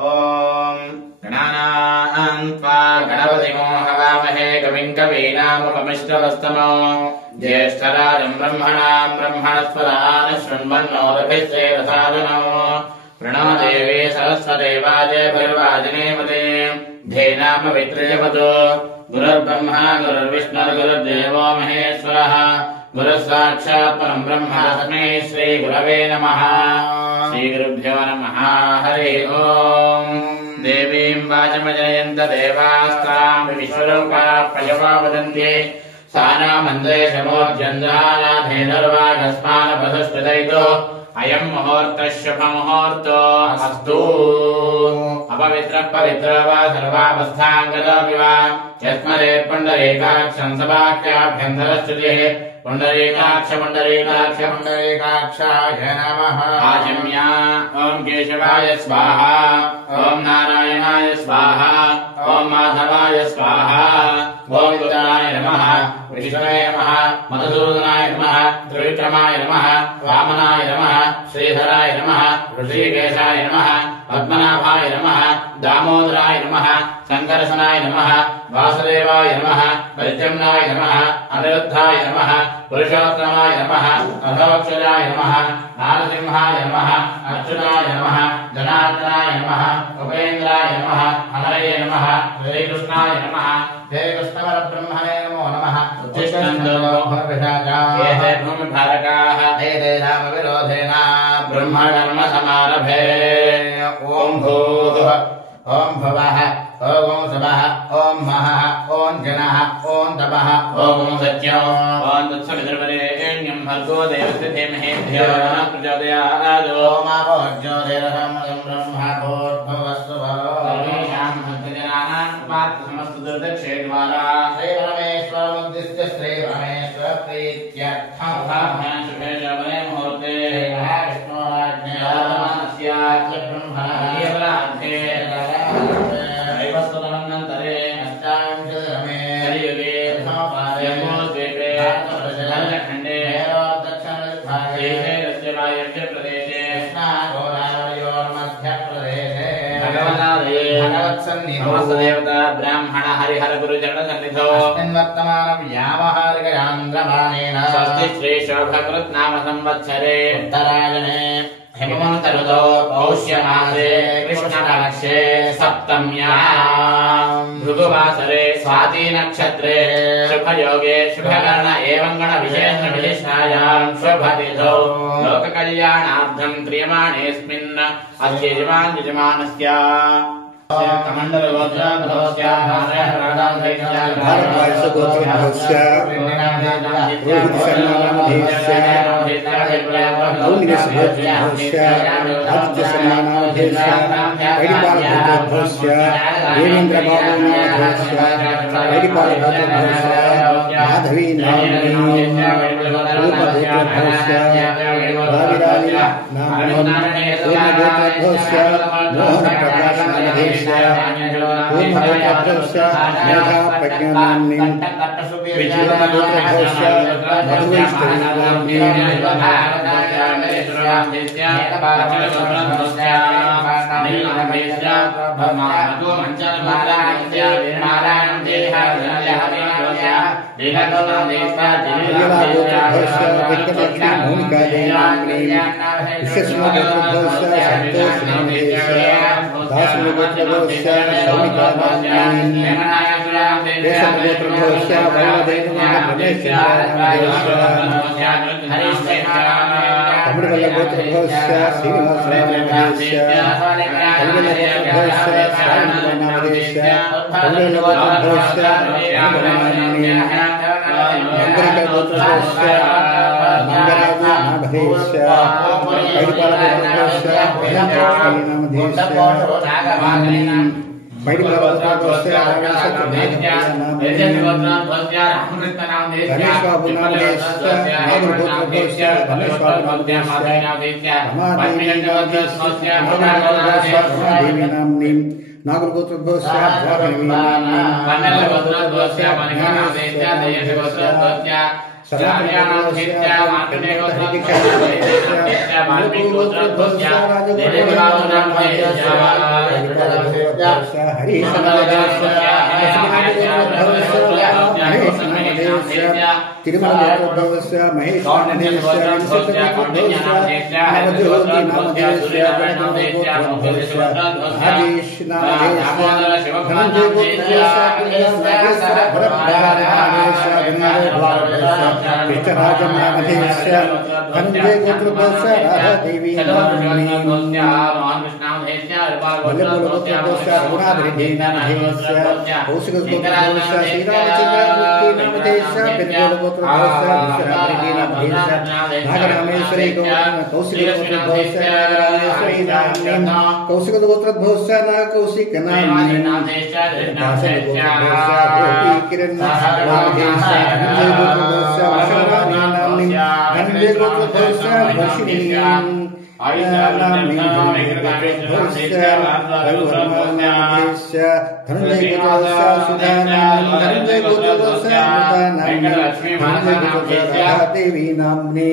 ओम गणानां त्वा गणपतिं हवामहे कविं कवीनामुपमिष्टवस्तमो ज्येष्ठराजं ब्रह्मणां ब्रह्मणस्पदान् शृण्वन्नोरभिश्रेयसादनो प्रणो देवी सरस्वती वाजे भैर्वाजिनीमते धेनामवित्रयवतो गुरुर्ब्रह्मा गुरुर्विष्णुर्गुरुर्देवो महेश्वरः गुरुः साक्षात् परं ब्रह्म तस्मै श्रीगुरवे नमः। श्रीगुरुभ्यो नमः। हरि ओम्। देवीं वाचमजयन्त देवास्तां विश्वरूपा प्रजवा वदन्ति सा नामन्द्रे शमोर्जन्दानाधेनुर्वागस्मानपदस्पदैतो अयं मुहूर्तः शुभमुहूर्तो अस्तु। अपवित्रः पवित्रो वा सर्वावस्थाङ्गतोऽपि वा यस्मदेत्पुण्डरीकाक्षं सवाक्याभ्यन्तरस्तुतिः पुण्डरीकाक्ष पुण्डरीकाक्ष पुण्डरीकाक्षाय नमः। आजम्या ॐ केशवाय स्वाहा ॐ नारायणाय स्वाहा ॐ माधवाय स्वाहा ॐ रुद्राय नमः विष्णवे नमः मधुसूदनाय नमः त्रिविक्रमाय नमः वामनाय नमः श्रीधराय नमः ऋषिकेशाय नमः पद्मनाभाय नमः दामोदराय नमः संकर्षणाय नमः वासुदेवाय नमः प्रद्युम्नाय नमः अनिरुद्धाय नमः पुरुषोत्तमाय नमः अधोक्षजाय नमः नारसिंहाय नमः अर्जुनाय नमः जनार्दनाय नमः उपेन्द्राय नमः हरये नमः श्रीकृष्णाय नमः हे कृष्णपरब्रह्मणे नमो नमः। एते भूमिभारकाः एतेषां विरोधेन ब्रह्मकर्मसमारभे। ॐ भूः ॐ भुवः ॐ सवः ॐ महः ॐ जनः ॐ तपः ॐ सत्यम् ॐ तत्सवितुर्वरेण्यं भर्गो देवस्य धीमहि धियो यो नः प्रचोदयात्। ॐ आपो ज्योतिरहं ब्रह्मा भूर्भुवस्सुः सर्वेषां भक्तजनानां पार्थसमस्तदुर्दक्षेद्वारा श्रीपरमेश्वरमुद्दिश्य श्रीपरमेश्वरप्रीत्यर्थं शुभे शोभने मुहूर्ते विष्णोराज्ञया ब्रह्मणे वैवस्वतमन्वन्तरे अष्टाविंशतितमे कलियुगे जम्बूद्वीपे भारतखण्डे दक्षिणभागे वायव्यप्रदेशे कृष्णागोदावरयोर्मध्यप्रदेशे भगवदालये भगवत्सन्निधौ ब्राह्मण हरिहर गुरुचरणसन्निधौ अस्मिन् वर्तमानं व्यावहारिकयान्द्रमानेन स्वस्ति श्रीशोभकृत् नाम संवत्सरे उत्तरायणे हेमन्तऋतौ पौष्यमासे कृष्णपक्षे सप्तम्यां भृगुवासरे स्वाति नक्षत्रे शुभयोगे शुभकर्ण एवं गणविशेषविशिष्टायां शुभतिथौ लोककल्याणार्थं क्रियमाणेऽस्मिन् अस्य यजमानस्य कमण्डलगोत्रस्य नागुल तिरुमलगोत्रोद्भवस्य महेश्वरस्य विंशतिगोत्रोद्भवस्य नवज्योति नामधेयस्य गणगोत्रोद्भवस्य राजेश नामधेयस्य धनंजय गोत्रोद्भवस्य भरद्वाज नामधेयस्य कृष्णराज नामधेयस्य धनंजय गोत्रोद्भवस्य राधादेवी गोत्रोद्भवस्य रघुनाथरेड्डी नामधेयस्य कौशिक गोत्रोद्भवस्य श्रीरामचंद्रमूर्ति नामधेयस्य पेरुगोल गोत्रोद्भवस्य विश्वनाथरेड्डी नामधेयस्य नागरामेश्वरी कौशिक गोत्रोद्भवस्य नागरामेश्वरी नामधेयस्य कौशिक गोत्रोद्भवस्य नागकौशिक नामधेयस्य दासन गोत्रोद्भवस्य गोपी किरण नामधेयस्य धनंजय गोत्रोद्भवस्य विश्वनाथी नामधेयस्य धनंजय गोत्रोद्भवस्य वर्षिणी धनंजय गोत्रोद्भवस्य धनंजय गोत्रोद्भवस्य देवी नाम्नी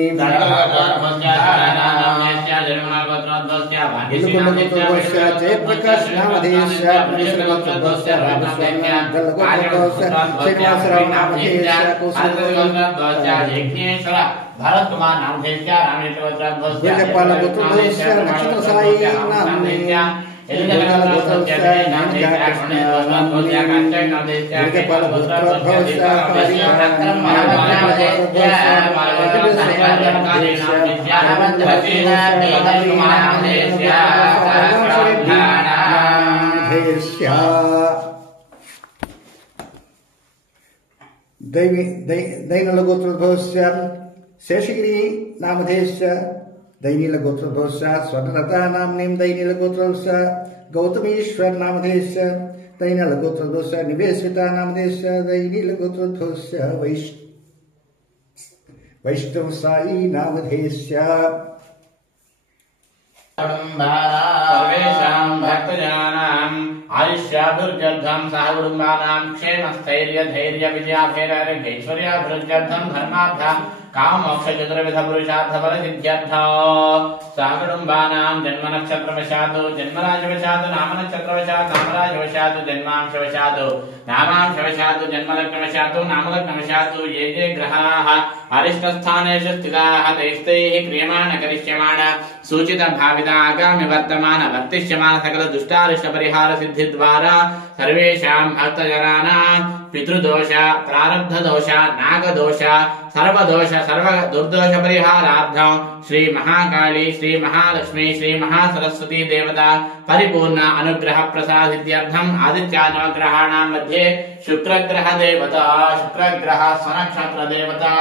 गोत्रोद्भवस्य जयप्रकाश नामधेयस्य गोत्रोद्भवस्य गोत्रोद्भवस्य श्रीनिवासराव नामधेयस्य भरत कुमार नामधेयस्य रामेश्वरस्य गोपाल गोत्रोद्भवस्य नक्षत्र साई नामधेयस्य गोपाल गोत्रोद्भवस्य दैनल गोत्रोद्भवस्य शेषगिरी नामधेयस्य दैनील गोत्रोद्भवस्य स्वर्णलता नाम्नीं दैनील गोत्रोद्भवस्य गौतमीश्वर नामधेयस्य दैनल गोत्रोद्भवस्य निवेशिता नामधेयस्य दैनील गोत्रोद्भवस्य वैष्णव साई नामधेयस्य सर्वेषां भक्तजनानां आयुष्याभिवृद्ध्यर्थं सह कुटुम्बानां क्षेमस्थैर्य धैर्य विजयाभैराग्यैश्वर्याभिवृद्ध्यर्थं धर्मार्थ काममोक्ष चतुर्विध पुरुषार्थ फलसिद्ध्यर्थ सह कुटुम्बानां जन्म नक्षत्रवशात् जन्मराशिवशात् नाम नक्षत्रवशात् नामराशिवशात् जन्मांशवशात् नामांशवशात् जन्मलग्नवशात् नामलग्नवशात् ये ये ग्रहाः अरिष्टस्थानेषु स्थिताः तैस्तैः क्रियमाण करिष्यमाण सूचित भावित आगामि वर्तमान वर्तिष्यमान सकल दुष्टारिष्ट परिहार सिद्धि द्वारा सर्वेषां भक्तजनानां पितृदोष प्रारब्ध दोष नागदोष सर्वदोष सर्व दुर्दोष परिहारार्थं श्री महाकाली श्री महालक्ष्मी श्री महासरस्वती देवता परिपूर्ण अनुग्रह प्रसादित्यर्थम् आदित्य नवग्रहाणां मध्ये शुक्रग्रह देवता शुक्रग्रह स्वनक्षत्र देवता